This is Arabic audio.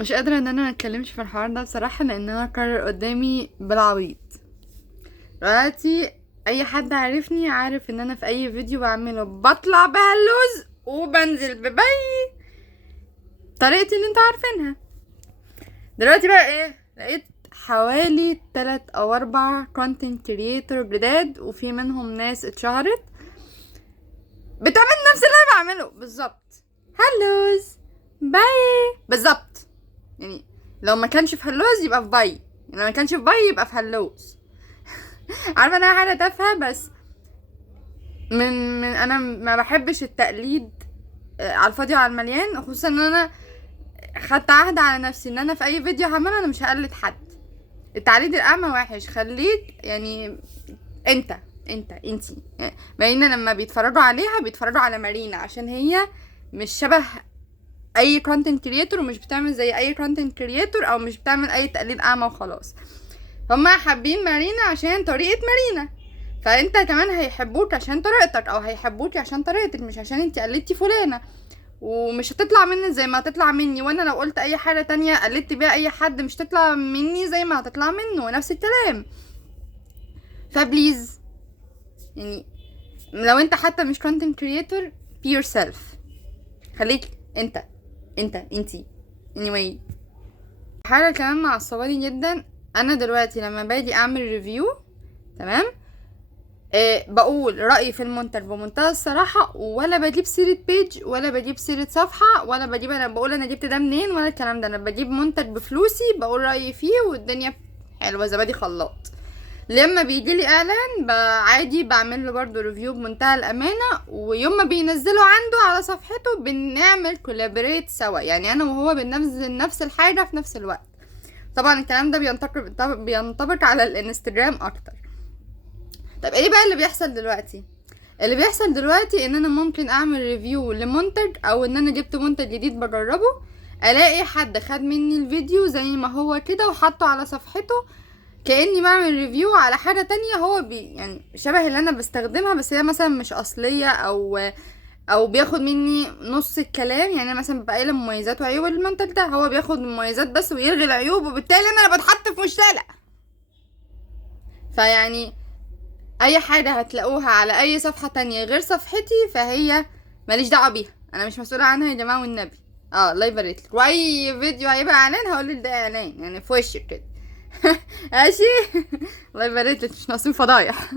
مش قادرة ان انا ما اتكلمش في الحوار ده بصراحة، لان انا قرر قدامي بالعبيط. دلوقتي اي حد عارفني عارف ان انا في اي فيديو بعمله بطلع بهاللوز وبنزل ببي طريقتي اللي انتوا عارفينها. دلوقتي بقى ايه؟ لقيت حوالي 3 او 4 كونتنت كريتور جداد، وفي منهم ناس اتشهرت بتعمل نفس اللي انا بعمله بالظبط. هالوز باي بالظبط. يعني لو ما كانش في هلوز يبقى في باي، لو ما كانش في باي يبقى في هلوز. عارفه انها حاجه تافهه، بس من انا ما بحبش التقليد على الفاضي وعلى المليان، خصوصا ان انا خدت عهد على نفسي ان انا في اي فيديو هعمله انا مش هقلد حد. التقليد الاعمى وحش، خليك يعني انت انتي. مارينا لما بيتفرجوا عليها بيتفرجوا على مارينا عشان هي مش شبه اي كونتنت كريتور، ومش بتعمل زي اي كونتنت كريتور، او مش بتعمل اي تقليد اعمى وخلاص. هما حابين مارينا عشان طريقة مارينا، فانت كمان هيحبوك عشان طريقتك، او هيحبوك عشان طريقتك، مش عشان انت قلدتي فلانة. ومش هتطلع مني زي ما هتطلع مني، وانا لو قلت اي حاجة تانية قلدت بيها اي حد مش تطلع مني زي ما هتطلع منه، ونفس الكلام. فبليز يعني لو انت حتى مش content creator be yourself. خليك انت انتي anyway. حاجة كمان معصباني جدا، انا دلوقتي لما باجي اعمل ريفيو، تمام، بقول رأيي في المنتج بمنتهى الصراحة، ولا بجيب سيرة بيج ولا بجيب سيرة صفحة ولا بجيب انا بقول انا جبت ده منين ولا الكلام ده. انا بجيب منتج بفلوسي بقول رأيي فيه، والدنيا حلوة زبادي خلاط. لما بيجي لي اعلان عادي بعمل له برضو ريفيو بمنتهى الامانه، ويوم ما بينزله عنده على صفحته بنعمل كولابوريت سوا، يعني انا وهو بننزل نفس الحاجه في نفس الوقت. طبعا الكلام ده بينطبق على الانستجرام اكتر. طب ايه بقى اللي بيحصل دلوقتي؟ اللي بيحصل دلوقتي ان انا ممكن اعمل ريفيو لمنتج، او ان انا جبت منتج جديد بجربه، الاقي حد خد مني الفيديو زي ما هو كده وحطه على صفحته كأني بعمل ريفيو على حاجة تانية، هو يعني شبه اللي انا بستخدمها، بس هي مثلا مش اصلية، او بياخد مني نص الكلام. يعني انا مثلا ببقى قايله مميزات وعيوب المنتج ده، هو بياخد المميزات بس ويلغي العيوب، وبالتالي انا اللي بتحط في مشكلة. فيعني اي حاجة هتلاقوها على اي صفحة تانية غير صفحتي فهي ماليش دعوة بيها، انا مش مسؤولة عنها يا جماعة والنبي. الله يبارك. واي فيديو هيبقى اعلان هقول ده اعلان، يعني في وشك كده. ماشي. الله يبارك لك، مش ناقصين فضايح.